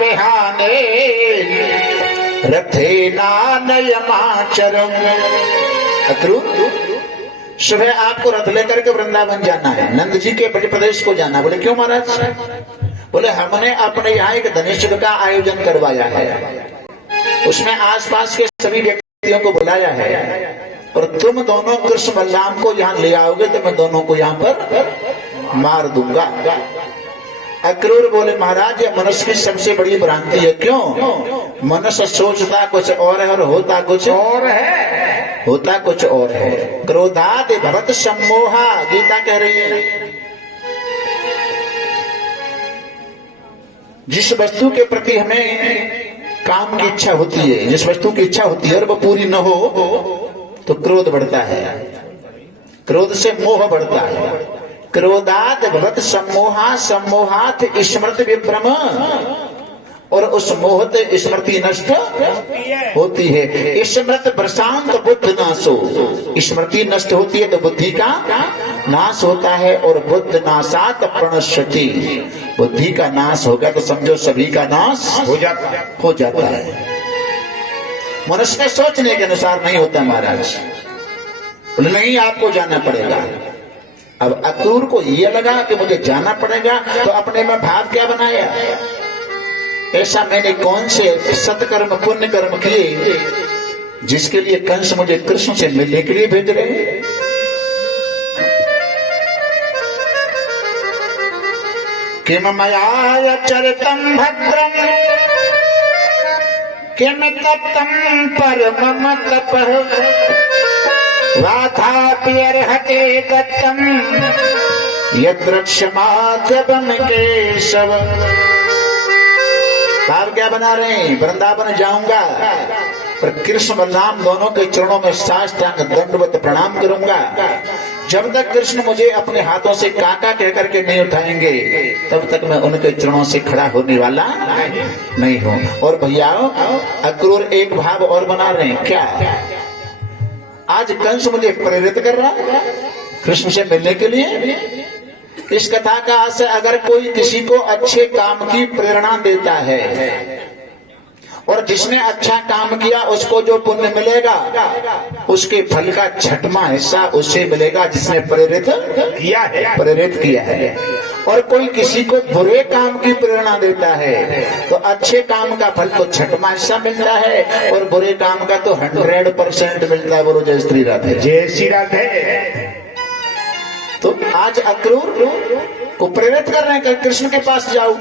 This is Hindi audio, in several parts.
विहाने रथे नानयमाचरम। अक्रूर, सुबह आपको रथ लेकर के वृंदावन जाना है, नंद जी के ब्रज प्रदेश को जाना। बोले क्यों महाराज? बोले हमने अपने यहाँ एक धनेश्वर का आयोजन करवाया है, उसमें आसपास के सभी व्यक्तियों को बुलाया है, और तुम दोनों कृष्ण बलराम को यहाँ ले आओगे तो मैं दोनों को यहाँ पर मार दूंगा। अक्रूर बोले महाराज ये मनुष्य की सबसे बड़ी भ्रांति है। क्यों? मनुष्य सोचता कुछ और है और होता कुछ और है, होता कुछ और है। क्रोधाद भवत सम्मोहा, गीता कह रही है। जिस वस्तु के प्रति हमें काम की इच्छा होती है, जिस वस्तु की इच्छा होती है और वो पूरी न हो तो क्रोध बढ़ता है, क्रोध से मोह बढ़ता है। क्रोधात भवत सम्मोहा, सम्मोहात स्मृति विभ्रम, और उस मोहत स्मृति नष्ट होती है। स्मृति प्रशांत बुद्ध नाशो, स्मृति नष्ट होती है तो बुद्धि का नाश होता है, और बुद्ध नाशात प्रणश्यति, बुद्धि का नाश होगा तो समझो सभी का नाश हो जाता है। मनुष्य के सोचने के अनुसार नहीं होता महाराज। नहीं, आपको जाना पड़ेगा। अब अक्रूर को यह लगा कि मुझे जाना पड़ेगा, तो अपने में भाव क्या बनाया, ऐसा मैंने कौन से सत्कर्म पुण्य कर्म किए जिसके लिए कंस मुझे कृष्ण से मिलने के लिए भेज रहे हैं। किम मया चरितम भद्रम किम तप्तम परमम तपः वाथापि अर्हते दत्तम यत्र क्षमा जबम केशव। आप क्या बना रहे हैं? वृंदावन जाऊंगा पर कृष्ण बलराम दोनों के चरणों में साष्टांग दंडवत प्रणाम करूंगा। जब तक कृष्ण मुझे अपने हाथों से काका कह करके नहीं उठाएंगे तब तक मैं उनके चरणों से खड़ा होने वाला नहीं हूं। और भैया अक्रूर एक भाव और बना रहे हैं। क्या? आज कंस मुझे प्रेरित कर रहा है कृष्ण से मिलने के लिए। इस कथा का आशय, अगर कोई किसी को अच्छे काम की प्रेरणा देता है और जिसने अच्छा काम किया उसको जो पुण्य मिलेगा उसके फल का छठवां हिस्सा उससे मिलेगा जिसने प्रेरित किया है। और कोई किसी को बुरे काम की प्रेरणा देता है तो अच्छे काम का फल तो छठवां हिस्सा मिलता है और बुरे काम का तो 100% मिलता है। बोलो जय श्री राधे। जय श्री राधे। तो आज अक्रूर को प्रेरित कर रहे हैं कि कृष्ण के पास जाओ,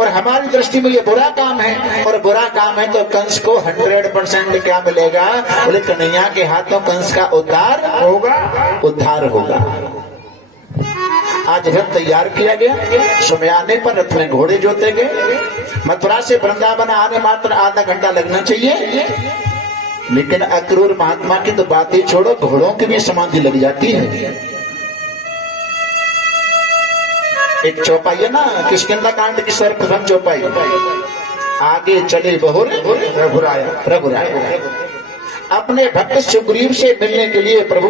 और हमारी दृष्टि में ये बुरा काम है, और बुरा काम है तो कंस को 100% क्या मिलेगा? बोले कन्हैया के हाथों कंस का उद्धार होगा। आज रथ तैयार किया गया, समय आने पर रथ में घोड़े जोते गए। मथुरा से वृंदावन आने मात्र आधा घंटा लगना चाहिए, लेकिन अक्रूर महात्मा की तो बात ही छोड़ो, घोड़ों की भी समाधि लग जाती है। एक चौपाई है ना किष्किंधा कांड की सर्वप्रथम चौपाई, आगे चले बहुर रघुराय। अपने भक्त सुग्रीव से मिलने के लिए प्रभु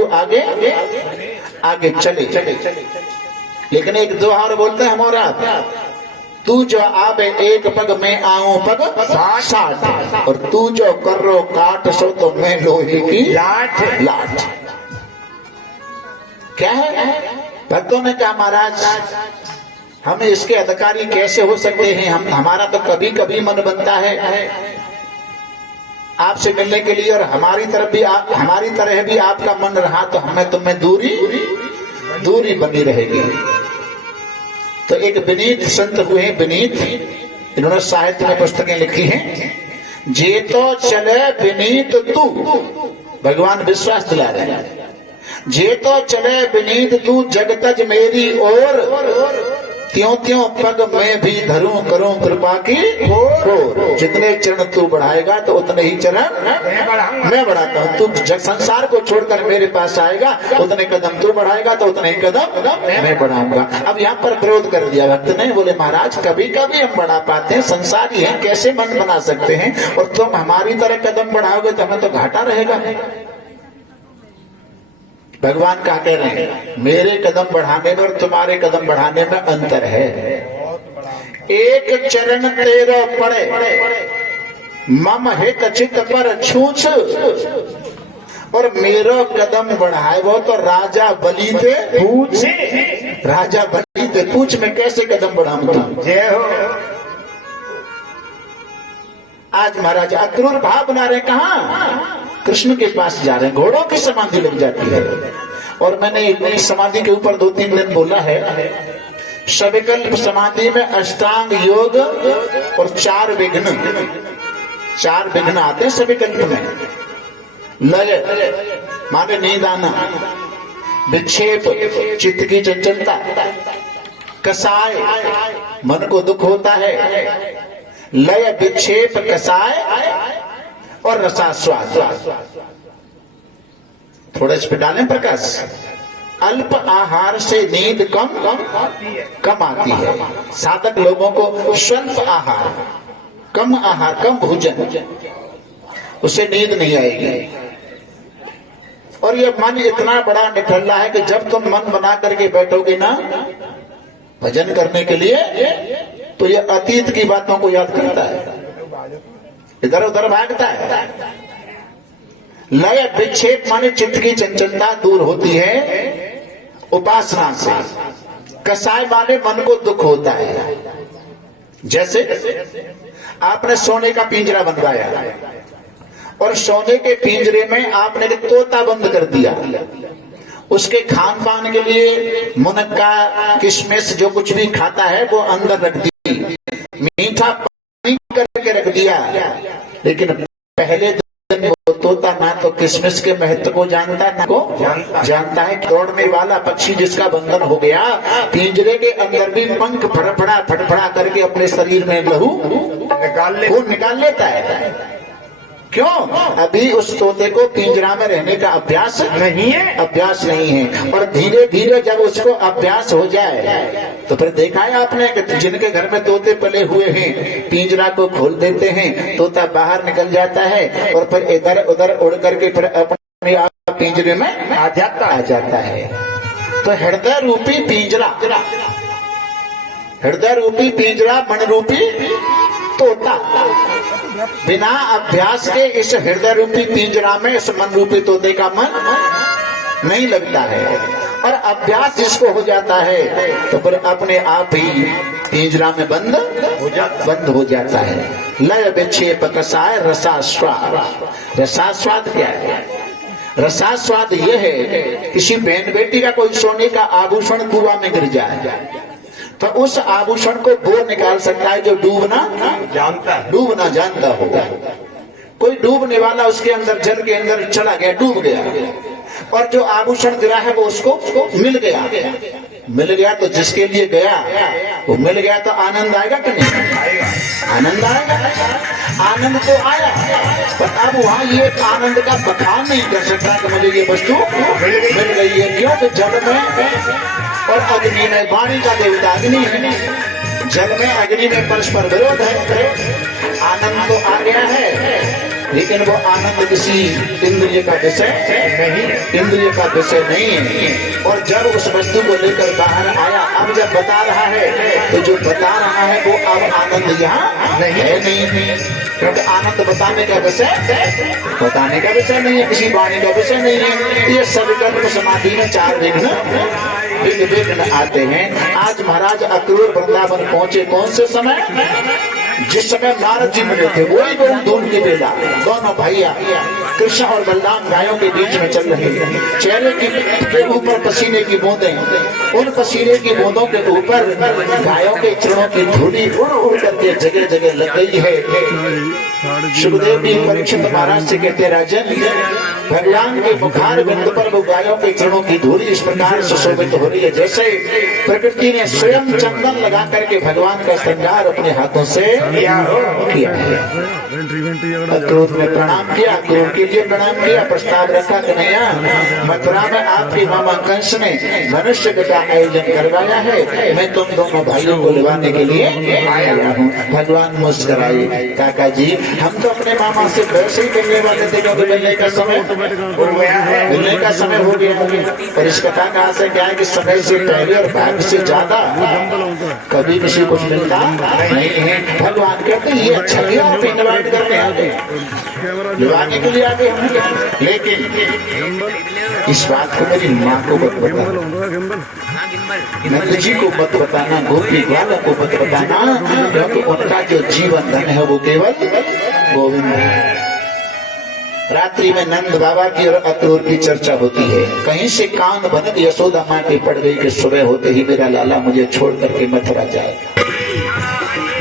आगे चले। लेकिन एक दो और बोलते हैं हमारा, तू जो आवे एक पग में आऊं पग 60, और तू जो कर्रो काट सो तो मैं लोहे की लाठ। क्या है? भक्तों ने कहा महाराज हम इसके अधिकारी कैसे हो सकते हैं? हमारा तो कभी कभी मन बनता है आपसे मिलने के लिए, और हमारी तरह भी आपका मन रहा तो हमें तुम्हें दूरी बनी रहेगी। तो एक विनीत संत हुए, विनीत, इन्होंने साहित्य में पुस्तकें लिखी हैं। जे तो चले विनीत तू, भगवान विश्वास दिला रहे हैं। जे तो चले विनीत तू जगतज मेरी ओर, त्यों त्यों पग में भी धरूं करूं कृपा की ओर। जितने चरण तू बढ़ाएगा तो उतने ही चरण मैं बढ़ाता हूं। तू जब संसार को छोड़कर मेरे पास आएगा उतने कदम तू बढ़ाएगा तो उतने ही कदम मैं बढ़ाऊंगा। अब यहाँ पर विरोध कर दिया भक्त ने, बोले महाराज कभी कभी हम बढ़ा पाते हैं, संसारी हैं, कैसे मन बना सकते हैं, और तुम हमारी तरह कदम बढ़ाओगे तो हमें तो घाटा रहेगा। भगवान क्या कह रहे हैं? मेरे कदम बढ़ाने में और तुम्हारे कदम बढ़ाने में अंतर है। एक चरण तेरा पड़े, मम हित चित पर छूछ, और मेरो कदम बढ़ाए वो तो राजा बलि ते पूछ, राजा बलि ते पूछ में कैसे कदम बढ़ाऊं तू। जय हो। आज महाराज अक्रूर भाव बना रहे, कहा कृष्ण के पास जा रहे हैं, घोड़ों की समाधि लग जाती है। और मैंने इस समाधि के ऊपर 2-3 दिन बोला है, सविकल्प समाधि में अष्टांग योग और 4 विघ्न आते हैं सविकल्प में। लय माने नींद आना, विक्षेप चित्त की चंचलता, कसाय मन को दुख होता है, लय विक्षेप कसाय और रसास्वाद। थोड़ा इस पे डालें प्रकाश। अल्प आहार से नींद कम आती है। साधक लोगों को स्वल्प आहार, कम आहार, कम भोजन, उससे नींद नहीं आएगी। और ये मन इतना बड़ा निठल्ला है कि जब तुम मन बना करके बैठोगे ना भजन करने के लिए, तो ये अतीत की बातों को याद करता है, इधर उधर भागता है। लय विक्षेप माने चित्त की चंचलता दूर होती है उपासना से। कसाय माने मन को दुख होता है। जैसे आपने सोने का पिंजरा बनवाया और सोने के पिंजरे में आपने तोता बंद कर दिया, उसके खान पान के लिए मुनक्का किशमिश जो कुछ भी खाता है वो अंदर रख दी, मीठा पानी करके रख दिया, लेकिन पहले दिन वो तोता ना तो किशमिश के महत्व को जानता ना को जानता है। दौड़ने वाला पक्षी जिसका बंधन हो गया, पिंजरे के अंदर भी पंख फड़फड़ा करके अपने शरीर में लहू निकाल लेता है। क्यों? अभी उस तोते को पिंजरा में रहने का अभ्यास नहीं है। और धीरे धीरे जब उसको अभ्यास हो जाए तो फिर देखा है आपने कि जिनके घर में तोते पले हुए हैं, पिंजरा को खोल देते हैं, तोता बाहर निकल जाता है और फिर इधर उधर उड़ करके फिर अपने आप पिंजरे में आ जाता है। तो हृदय रूपी पिंजरा मन रूपी तोता, बिना अभ्यास के इस हृदय रूपी पिंजरा में इस मन रूपी तोते का मन नहीं लगता है। और अभ्यास जिसको हो जाता है तो फिर अपने आप ही पिंजरा में बंद हो जाता है। लय विक्षेप कसाय रसास्वाद। रसास्वाद क्या है? रसास्वाद यह है, किसी बहन बेटी का कोई सोने का आभूषण कुआं में गिर जाए तो उस आभूषण को वो निकाल सकता है जो डूबना जानता होगा। कोई डूबने वाला उसके अंदर जल के अंदर चला गया, डूब गया, और जो आभूषण गिरा है वो उसको मिल गया तो जिसके लिए गया वो मिल गया, तो आनंद आएगा कि नहीं? आनंद आएगा। आनंद तो आया, पर अब वहां ये आनंद का बखान नहीं कर सकता कि मुझे ये वस्तु मिल गई है। क्यों? तो जल में और अग्नि में, वाणी का देवता अग्नि है, जल में अग्नि में परस्पर विरोध है। आनंद तो आ गया है, लेकिन वो आनंद किसी इंद्रिय का विषय नहीं है। और जब उस वस्तु को लेकर बाहर आया, अब जब बता रहा है तो जो बता रहा है वो अब आनंद यहाँ नहीं, क्योंकि आनंद बताने का विषय नहीं है, किसी वाणी का विषय नहीं है। ये सविकल्प समाधि में 4 विघ्न आते हैं। आज महाराज अक्रूर वृंदावन पहुंचे कौन से समय? जिस समय नारद जी मिले थे, वही दूध की बेला, दोनों भैया कृष्ण और बलराम गायों के बीच में चल रहे हैं। चेहरे के ऊपर पसीने की बूंदें, उन पसीने की बूंदों के ऊपर गायों के चरणों की धूली उड़ करके जगह जगह लग गई है। सुखदेव जी परीक्षित महाराज से कहते, राजन भगवान के मुखार बिंदु पर वो गायों के चरणों की धूली इस प्रकार सुशोभित हो रही है जैसे प्रकृति ने स्वयं चंदन लगा करके भगवान का श्रृंगार अपने हाथों से किया है। अक्रूर ने प्रणाम किया, अक्रूर के जी प्रणाम किया, प्रस्ताव रखा कन्हैया मथुरा में आपके मामा कंस ने मनुष्य का आयोजन करवाया है, मैं तुम दोनों भाइयों को लिवाने के लिए आया हूँ। भगवान मुस्कुराए, काका जी हम तो अपने मामा से वैसे ही मिलने वाले थे, क्योंकि मिलने का समय हो गया है, मिलने का समय हो गया। और इस कथा का आशय क्या है कि समय से पहले और भाग्य से ज्यादा कभी किसी को मिलता नहीं है। भगवान कहते ये अच्छा किया आप इन्वाइट करने आते, लिवाने के लिए आते हैं, लेकिन इस बात को मेरी माँ को मत बताना, नंद जी को मत बताना, गोपी ग्वाला को मत बताना, क्योंकि उनका जो जीवन धन है वो केवल गोविंद है। रात्रि में नंद बाबा की और अक्रूर की चर्चा होती है। कहीं से कान भनक यशोदा माँ की पड़ गई कि सुबह होते ही मेरा लाला मुझे छोड़ करके मथुरा जाएगा।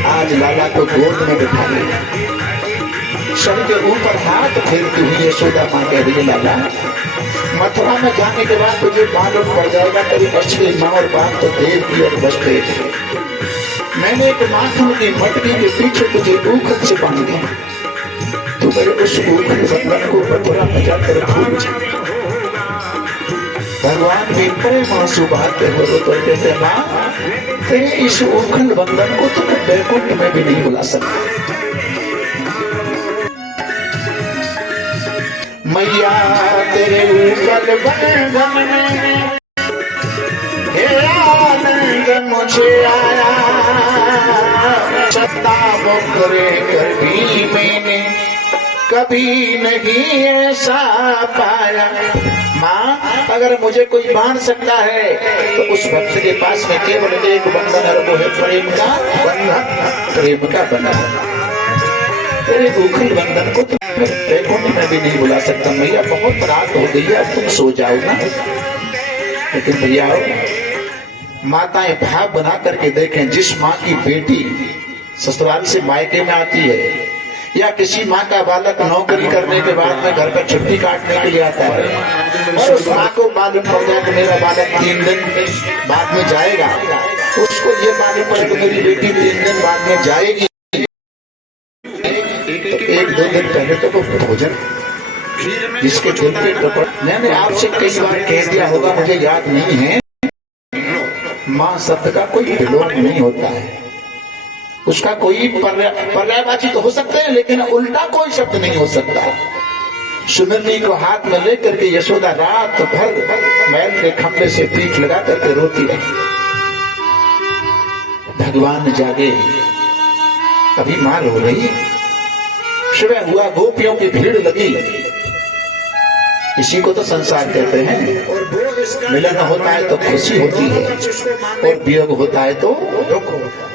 आज लाला को गोद में बिठा लिया, सर के ऊपर हाथ फेरती हुई यशोदा माँ कह रही लाला मथुरा में जाने के बाद तुझे मालूम पड़ जाएगा तेरी बच्ची माँ और बाप तो देव की और बचते थे। मैंने एक माखन की मटकी के पीछे तुझे ऊखल से बांध दिया, तू मेरे उस ऊखल बंधन को मथुरा में जाकर भूल जा। भगवान भी प्रेम आंसू बहाते हो तो कहते माँ तेरे इस ऊखल बंधन को तुम बैकुंठ में भी नहीं बुला सकते। मैया तेरे ऊखल बंधन में हे आनंद मुझे आया, सत्ता करे कभी मैंने कभी नहीं ऐसा पाया। माँ अगर मुझे कोई बांध सकता है तो उस भक्त के पास में केवल एक बंधन है, वो है प्रेम का बंधन, प्रेम का बंधन। तेरे ऊखल बंधन को तुम बैकुंठ में भी नहीं बुला सकता। मैया बहुत रात हो गई है, अब तुम सो जाओ ना। लेकिन भैया माताएं भाव बना करके देखें, जिस माँ की बेटी ससुराल से मायके में आती है या किसी माँ का बालक नौकरी करने के बाद में घर पर छुट्टी काटने के लिए आता है और उस माँ को मालूम पड़ जाए कि मेरा बालक 3 दिन बाद में जाएगा, उसको ये मालूम पड़े कि मेरी बेटी 3 दिन बाद में जाएगी, तो 1-2 दिन पहले तो वो भोजन जिसके दिल पे टपक, मैंने आपसे कई बार कह दिया होगा, मुझे याद नहीं है, माँ शब्द का कोई विलोम नहीं होता है, उसका कोई पर्यायवाची तो हो सकते हैं लेकिन उल्टा कोई शब्द नहीं हो सकता। सुमिरनी को हाथ में लेकर के यशोदा रात भर मैल के खंभे से पीठ लगा करके रोती रही। भगवान जागे, अभी माँ रो रही। सुबह हुआ, गोपियों की भीड़ लगी। इसी को तो संसार कहते हैं। मिलन होता है तो खुशी होती है और वियोग होता है तो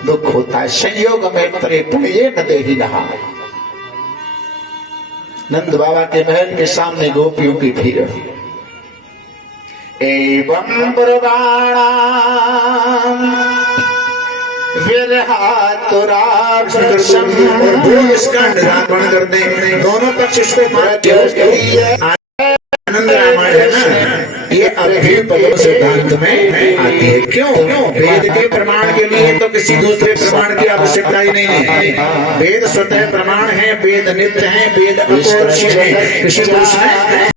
दुख होता है। संयोग में तरे पुण्य न दे ही रहा। नंद बाबा के महल के सामने गोपियों की भीड़। एवं ब्रवाणाम रावण कर दे, दोनों पक्ष इसको मारा। आनंद रामायण है ना, ये अभी पदों सिद्धांत में आती है। क्यों? वेद के प्रमाण के लिए तो किसी दूसरे प्रमाण की आवश्यकता ही नहीं है। वेद स्वतः प्रमाण है, वेद नित्य है, वेद अविनाशी है। किसी पुरुष ने